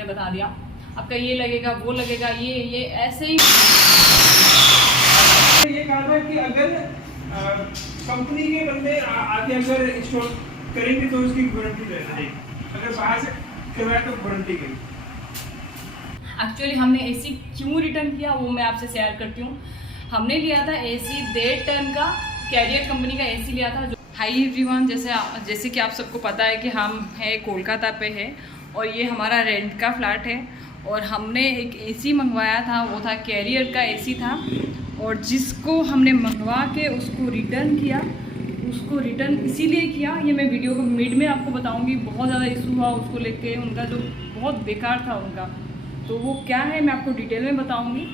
उन्होंने बता दिया आपका ये लगेगा वो लगेगा, ये ऐसे ही ये कहा था कि अगर कंपनी के बंदे आके अगर इंस्टॉल करेंगे तो उसकी वारंटी रहेगी, अगर बाहर से करवाए तो वारंटी गई। एक्चुअली हमने एसी क्यों रिटर्न किया वो मैं आपसे शेयर करती हूँ। हमने लिया था एसी 1.5 टन का, कैरियर कंपनी का एसी लिया था। हाई एवरीवन, जैसे कि आप सबको पता है कि हम है कोलकाता पे है और ये हमारा रेंट का फ्लैट है और हमने एक एसी मंगवाया था, वो था कैरियर का एसी था और जिसको हमने मंगवा के उसको रिटर्न किया। उसको रिटर्न इसीलिए किया, ये मैं वीडियो को मिड में आपको बताऊंगी। बहुत ज़्यादा इशू हुआ उसको लेके, उनका जो बहुत बेकार था उनका, तो वो क्या है मैं आपको डिटेल में बताऊंगी।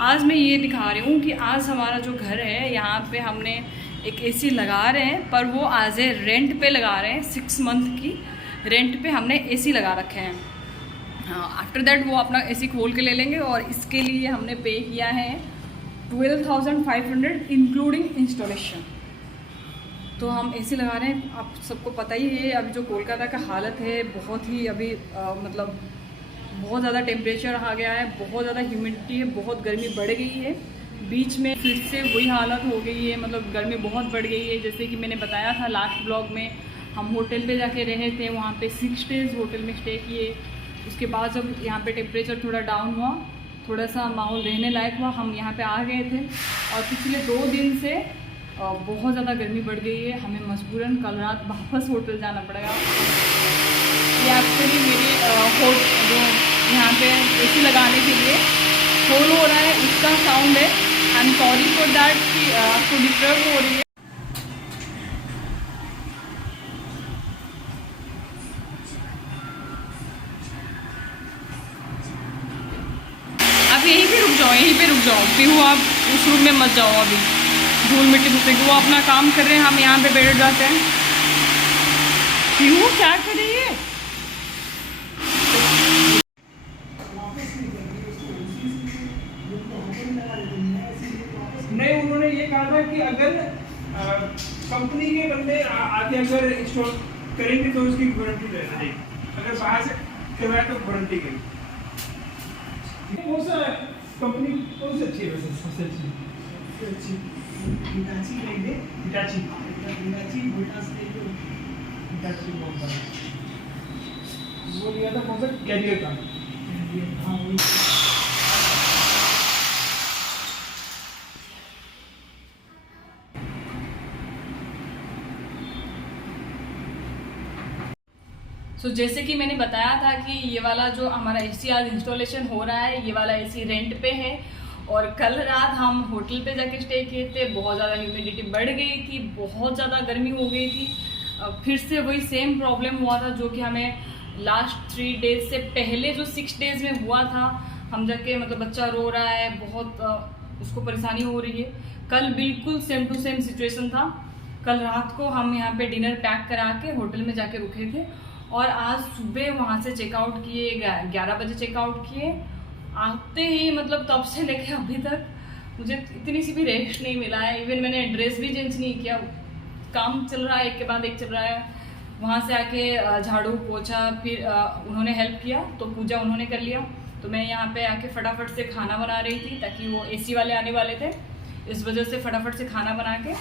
आज मैं ये दिखा रही हूँ कि आज हमारा जो घर है यहाँ पे हमने एक एसी लगा रहे हैं, पर वो आज रेंट पे लगा रहे हैं। 6 मंथ की रेंट पे हमने एसी लगा रखे हैं। हाँ, आफ्टर दैट वो अपना एसी खोल के ले लेंगे और इसके लिए हमने पे किया है 12,500 इंक्लूडिंग इंस्टॉलेशन। तो हम एसी लगा रहे हैं। आप सबको पता ही है अभी जो कोलकाता का हालत है, बहुत ही अभी मतलब बहुत ज़्यादा टेम्परेचर आ गया है, बहुत ज़्यादा ह्यूमिडिटी है, बहुत गर्मी बढ़ गई है। बीच में फिर से वही हालत हो गई है, मतलब गर्मी बहुत बढ़ गई है। जैसे कि मैंने बताया था लास्ट ब्लॉग में, हम होटल पे जाके रहे थे, वहाँ पे 6 डेज़ होटल में स्टे किए। उसके बाद जब यहाँ पे टेम्परेचर थोड़ा डाउन हुआ, थोड़ा सा माहौल रहने लायक हुआ, हम यहाँ पे आ गए थे और पिछले 2 दिन से बहुत ज़्यादा गर्मी बढ़ गई है। हमें मजबूरन कल रात वापस होटल जाना पड़ेगा। ये एक्चुअली मेरे जो यहाँ पे एसी लगाने के लिए होल हो रहा है उसका साउंड है। I am sorry for that कि आपको डिस्टर्ब हो रही है। आप यहीं पे रुक जाओ, यहीं पे रुक जाओ पीहू, आप उस रूम में मत जाओ, अभी धूल मिट्टी घुसेगी। वो अपना काम कर रहे हैं, हम यहाँ पे बैठ जाते हैं। पीहू क्या कर रही है? नहीं, उन्होंने ये कहा था कि अगर कंपनी के बंदे आके अगर इंस्टॉल करेंगे तो उसकी वारंटी रहेगी, अगर बाहर से करवाए तो वारंटी गई। कौन सा कंपनी कौन सी अच्छी है वैसे? सबसे अच्छी हिटाची लेंगे। हिटाची वोल्टास ले लो। हिटाची वोल्टास वो लिया था, कौन सा? कैरियर का। हाँ वही। तो जैसे कि मैंने बताया था कि ये वाला जो हमारा एसी आज इंस्टॉलेशन हो रहा है, ये वाला एसी रेंट पे है और कल रात हम होटल पे जाके स्टे किए थे। बहुत ज़्यादा ह्यूमिडिटी बढ़ गई थी, बहुत ज़्यादा गर्मी हो गई थी। फिर से वही सेम प्रॉब्लम हुआ था जो कि हमें लास्ट 3 डेज से पहले जो 6 डेज में हुआ था। हम जाके मतलब बच्चा रो रहा है, बहुत उसको परेशानी हो रही है। कल बिल्कुल सेम टू सेम सिचुएशन था। कल रात को हम यहाँ पे डिनर पैक करा के होटल में जाके रुके थे और आज सुबह वहाँ से चेकआउट किए, 11 बजे चेकआउट किए। आते ही मतलब तब से लेके अभी तक मुझे इतनी सी भी रेस्ट नहीं मिला है। इवन मैंने ड्रेस भी चेंज नहीं किया, काम चल रहा है, एक के बाद एक चल रहा है। वहाँ से आके झाड़ू पोछा, फिर उन्होंने हेल्प किया तो पूजा उन्होंने कर लिया। तो मैं यहाँ पे आके फटाफट से खाना बना रही थी ताकि वो एसी वाले आने वाले थे, इस वजह से फटाफट से खाना बना के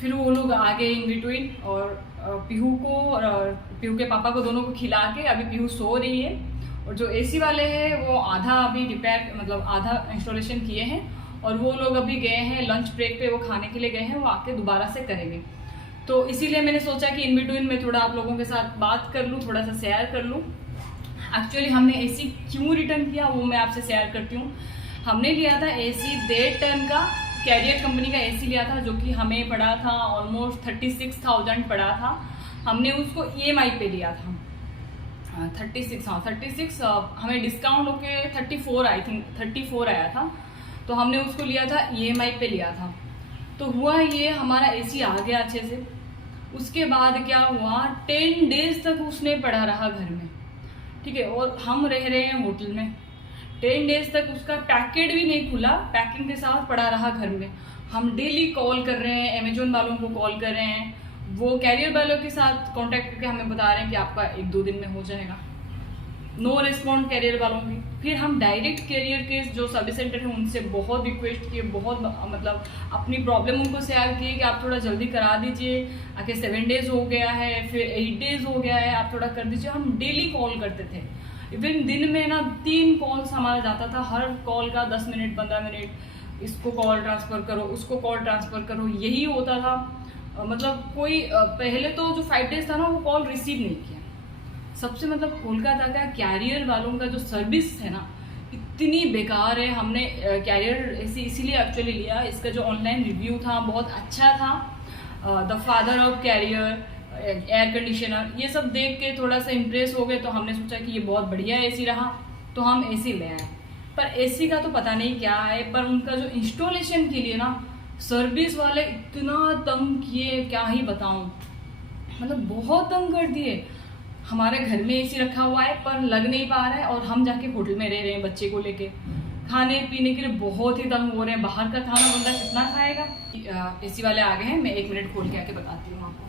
फिर वो लोग आ गए इन बिटवीन और पीहू को और पीहू के पापा को दोनों को खिला के अभी पीहू सो रही है। और जो एसी वाले हैं वो आधा अभी रिपेयर मतलब आधा इंस्टॉलेशन किए हैं और वो लोग अभी गए हैं लंच ब्रेक पे, वो खाने के लिए गए हैं, वो आके दोबारा से करेंगे। तो इसीलिए मैंने सोचा कि इन बिटवीन में थोड़ा आप लोगों के साथ बात कर लूँ, थोड़ा सा शेयर कर लूँ। एक्चुअली हमने एसी क्यों रिटर्न किया वो मैं आपसे शेयर करती हूँ। हमने लिया था एसी 1.5 टन का, कैरियर कंपनी का एसी लिया था जो कि हमें पड़ा था ऑलमोस्ट 36,000 पड़ा था। हमने उसको EMI पे लिया था 36 हमें डिस्काउंट होके 34 आई थिंक 34 आया था। तो हमने उसको लिया था EMI पे लिया था। तो हुआ ये हमारा एसी आ गया अच्छे से। उसके बाद क्या हुआ, 10 डेज तक उसने पड़ा रहा घर में, ठीक है, और हम रह रहे हैं होटल में। 10 डेज तक उसका पैकेट भी नहीं खुला, पैकिंग के साथ पड़ा रहा घर में। हम डेली कॉल कर रहे हैं, अमेजोन वालों को कॉल कर रहे हैं, वो कैरियर वालों के साथ कांटेक्ट करके हमें बता रहे हैं कि आपका 1-2 दिन में हो जाएगा। नो रिस्पॉन्ड कैरियर वालों की। फिर हम डायरेक्ट कैरियर के जो सर्विस सेंटर है उनसे बहुत रिक्वेस्ट किए, बहुत मतलब अपनी प्रॉब्लम उनको शेयर किए कि आप थोड़ा जल्दी करा दीजिए, आखिर 7 डेज हो गया है, फिर 8 डेज हो गया है, आप थोड़ा कर दीजिए। हम डेली कॉल करते थे, इवन दिन में ना 3 कॉल्स हमारा जाता था, हर कॉल का 10 मिनट 15 मिनट, इसको कॉल ट्रांसफ़र करो, उसको कॉल ट्रांसफ़र करो, यही होता था। मतलब कोई पहले तो जो 5 डेज था ना वो कॉल रिसीव नहीं किया। सबसे मतलब कोलकाता का कैरियर वालों का जो सर्विस है ना इतनी बेकार है। हमने कैरियर इसीलिए एक्चुअली लिया, इसका जो ऑनलाइन रिव्यू था बहुत अच्छा था। The father of Carrier, air conditioner, ये सब देख के थोड़ा सा इम्प्रेस हो गए, तो हमने सोचा कि ये बहुत बढ़िया एसी रहा, तो हम एसी ले आए। पर एसी का तो पता नहीं क्या है, पर उनका जो इंस्टॉलेशन के लिए ना सर्विस वाले इतना तंग किए, क्या ही बताऊं, मतलब बहुत तंग कर दिए। हमारे घर में एसी रखा हुआ है पर लग नहीं पा रहा है, और हम जाके होटल में रह रहे हैं बच्चे को लेके, खाने पीने के लिए बहुत ही तंग हो रहे हैं। बाहर का खाना बंदा कितना खाएगा। एसी वाले आ गए हैं, मैं 1 मिनट खोल के आके बताती हूँ आपको।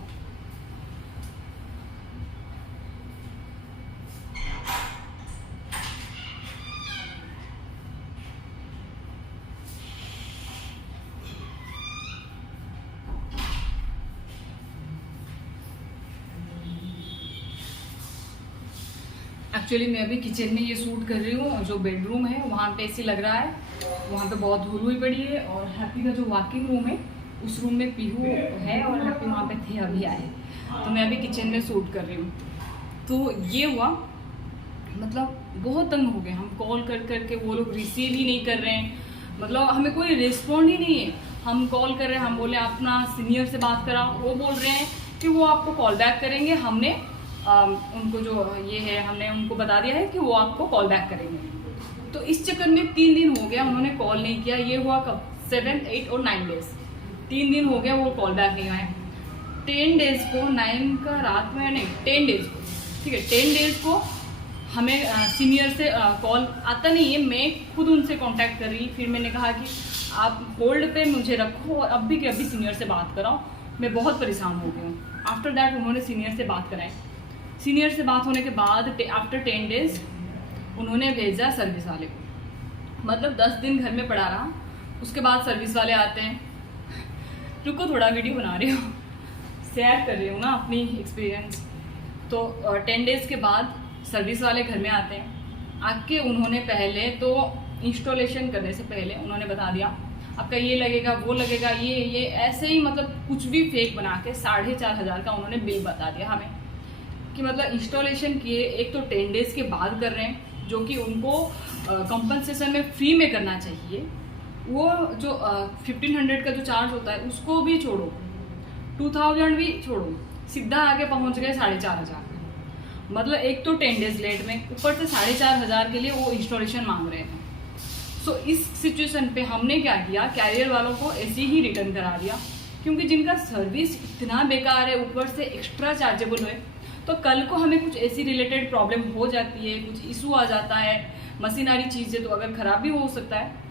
एक्चुअली मैं अभी किचन में ये शूट कर रही हूँ, जो बेडरूम है वहाँ पे एसी लग रहा है, वहाँ पे बहुत धूल हुई पड़ी है। और हैप्पी का जो वॉकिंग रूम है उस रूम में पीहू है और हैप्पी वहाँ पे थे, अभी आए, तो मैं अभी किचन में शूट कर रही हूँ। तो ये हुआ, मतलब बहुत तंग हो गए हम, कॉल कर करके वो लोग रिसीव ही नहीं कर रहे हैं, मतलब हमें कोई रिस्पॉन्ड ही नहीं है। हम कॉल कर रहे हैं, हम बोले अपना सीनियर से बात कराओ, वो बोल रहे हैं कि वो आपको कॉल बैक करेंगे। हमने उनको जो ये है हमने उनको बता दिया है कि वो आपको कॉल बैक करेंगे। तो इस चक्कर में 3 दिन हो गया उन्होंने कॉल नहीं किया। ये हुआ कब, 7, 8 और 9 डेज, 3 दिन हो गया वो कॉल बैक नहीं आए। 10 डेज को, 9 का रात में नहीं, 10 डेज को, ठीक है, 10 डेज को हमें सीनियर से कॉल आता नहीं है, मैं खुद उनसे कांटेक्ट कर रही। फिर मैंने कहा कि आप होल्ड पे मुझे रखो और अभी के अभी सीनियर से बात कराओ, मैं बहुत परेशान हो गई हूँ। आफ्टर दैट उन्होंने सीनियर से बात कराई। सीनियर से बात होने के बाद आफ्टर 10 डेज उन्होंने भेजा सर्विस वाले को, मतलब 10 दिन घर में पड़ा रहा। उसके बाद सर्विस वाले आते हैं, रुको थोड़ा वीडियो बना रही हूँ, शेयर कर रही हूँ ना अपनी एक्सपीरियंस। तो 10 डेज के बाद सर्विस वाले घर में आते हैं। आके उन्होंने पहले तो इंस्टॉलेशन करने से पहले उन्होंने बता दिया आपका ये लगेगा, वो लगेगा, ये ऐसे ही, मतलब कुछ भी फेक बना के 4,500 का उन्होंने बिल बता दिया हमें कि मतलब इंस्टॉलेशन किए। एक तो 10 डेज के बाद कर रहे हैं, जो कि उनको कंपनसेशन में फ्री में करना चाहिए। वो जो 1500 का जो चार्ज होता है उसको भी छोड़ो, 2000 भी छोड़ो, सीधा आगे पहुंच गए 4,500। मतलब एक तो 10 डेज लेट में, ऊपर से 4,500 के लिए वो इंस्टॉलेशन मांग रहे थे। सो इस सिचुएशन पे हमने क्या किया, कैरियर वालों को ऐसे ही रिटर्न करा दिया, क्योंकि जिनका सर्विस इतना बेकार है ऊपर से एक्स्ट्रा चार्जेबल है, तो कल को हमें कुछ ऐसी रिलेटेड प्रॉब्लम हो जाती है, कुछ इशू आ जाता है, मशीनरी चीज़ें तो अगर ख़राब भी हो सकता है।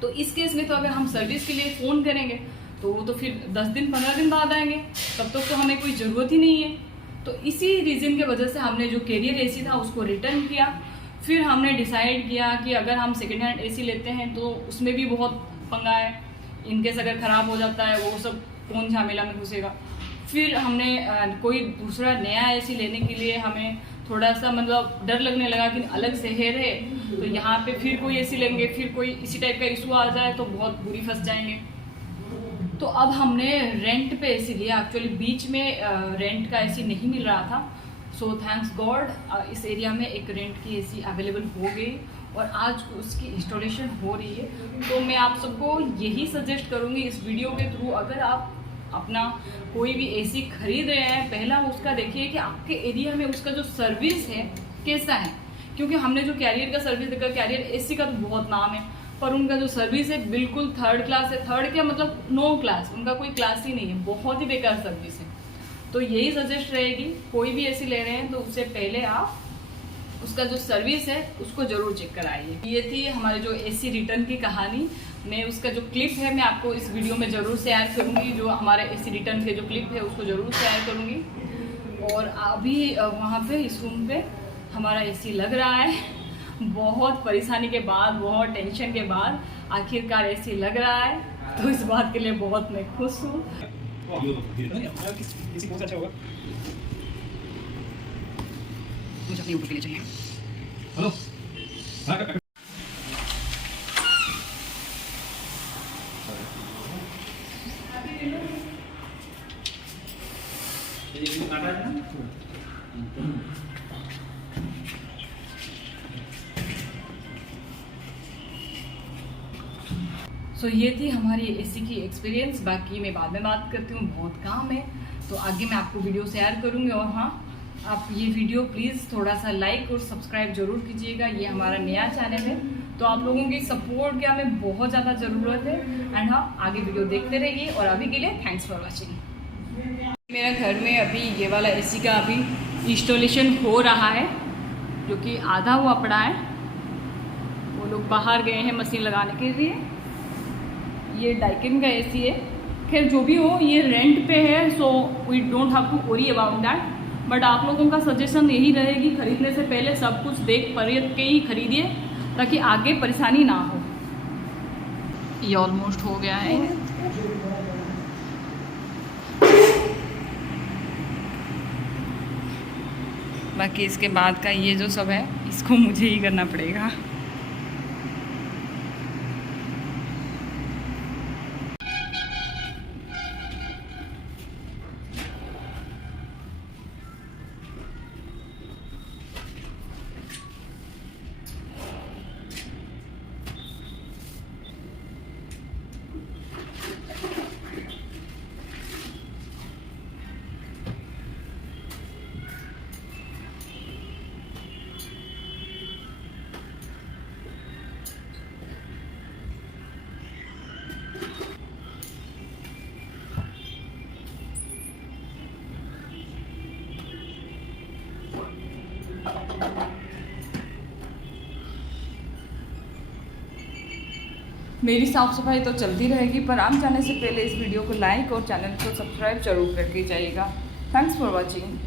तो इस केस में तो अगर हम सर्विस के लिए फ़ोन करेंगे तो वो तो फिर 10 दिन 15 दिन बाद आएंगे, तब तक तो हमें कोई ज़रूरत ही नहीं है। तो इसी रीज़न की वजह से हमने जो कैरियर एसी था उसको रिटर्न किया। फिर हमने डिसाइड किया कि अगर हम सेकेंड हैंड एसी लेते हैं तो उसमें भी बहुत पंगा है, इनकेस अगर ख़राब हो जाता है वो सब कौन झमेला में घुसेगा। फिर हमने कोई दूसरा नया एसी लेने के लिए हमें थोड़ा सा मतलब डर लगने लगा कि अलग शहर है तो यहाँ पे फिर कोई एसी लेंगे, फिर कोई इसी टाइप का इशू आ जाए तो बहुत बुरी फंस जाएंगे। तो अब हमने रेंट पे एसी लिया। एक्चुअली बीच में रेंट का एसी नहीं मिल रहा था, सो थैंक्स गॉड इस एरिया में एक रेंट की एसी अवेलेबल हो गई और आज उसकी इंस्टॉलेशन हो रही है। तो मैं आप सबको यही सजेस्ट करूँगी इस वीडियो के थ्रू, अगर आप अपना कोई भी एसी खरीद रहे हैं, पहला उसका देखिए कि आपके एरिया में उसका जो सर्विस है कैसा है। क्योंकि हमने जो कैरियर का सर्विस देखा, कैरियर एसी का तो बहुत नाम है, पर उनका जो सर्विस है बिल्कुल 3rd क्लास है। 3rd क्या मतलब नो क्लास, उनका कोई क्लास ही नहीं है, बहुत ही बेकार सर्विस है। तो यही सजेस्ट रहेगी, कोई भी एसी ले रहे हैं तो उससे पहले आप उसका जो सर्विस है उसको ज़रूर चेक कराइए। ये थी हमारे जो एसी रिटर्न की कहानी। मैं उसका जो क्लिप है मैं आपको इस वीडियो में ज़रूर शेयर करूँगी, जो हमारे एसी रिटर्न के जो क्लिप है उसको ज़रूर शेयर करूँगी। और अभी वहाँ पे इस रूम पे हमारा एसी लग रहा है। बहुत परेशानी के बाद, बहुत टेंशन के बाद आखिरकार एसी लग रहा है, तो इस बात के लिए बहुत मैं खुश हूँ। मुझे अपने ऊपर के लिए चाहिए। हेलो सो ये थी हमारी एसी की एक्सपीरियंस। बाकी मैं बाद में बात करती हूँ, बहुत काम है तो आगे मैं आपको वीडियो शेयर करूँगी। और हाँ, आप ये वीडियो प्लीज़ थोड़ा सा लाइक और सब्सक्राइब जरूर कीजिएगा। ये हमारा नया चैनल है तो आप लोगों की सपोर्ट की हमें बहुत ज़्यादा ज़रूरत है। एंड हाँ, आगे वीडियो देखते रहिए और अभी के लिए थैंक्स फॉर वॉचिंग। मेरा घर में अभी ये वाला एसी का अभी इंस्टॉलेशन हो रहा है, जो कि आधा हुआ पड़ा है। वो लोग बाहर गए हैं मशीन लगाने के लिए। ये डाइकिन का एसी है। खैर जो भी हो, ये रेंट पे है, so we don't have to worry about that. But आप लोगों का सजेशन यही रहेगी, खरीदने से पहले सब कुछ देख परख के ही खरीदिए, ताकि आगे परेशानी ना हो। ये ऑलमोस्ट हो गया है। बाकी इसके बाद का ये जो सब है, इसको मुझे ही करना पड़ेगा। मेरी साफ़ सफाई तो चलती रहेगी, पर आप जाने से पहले इस वीडियो को लाइक और चैनल को सब्सक्राइब जरूर करके जाइएगा। Thanks for watching.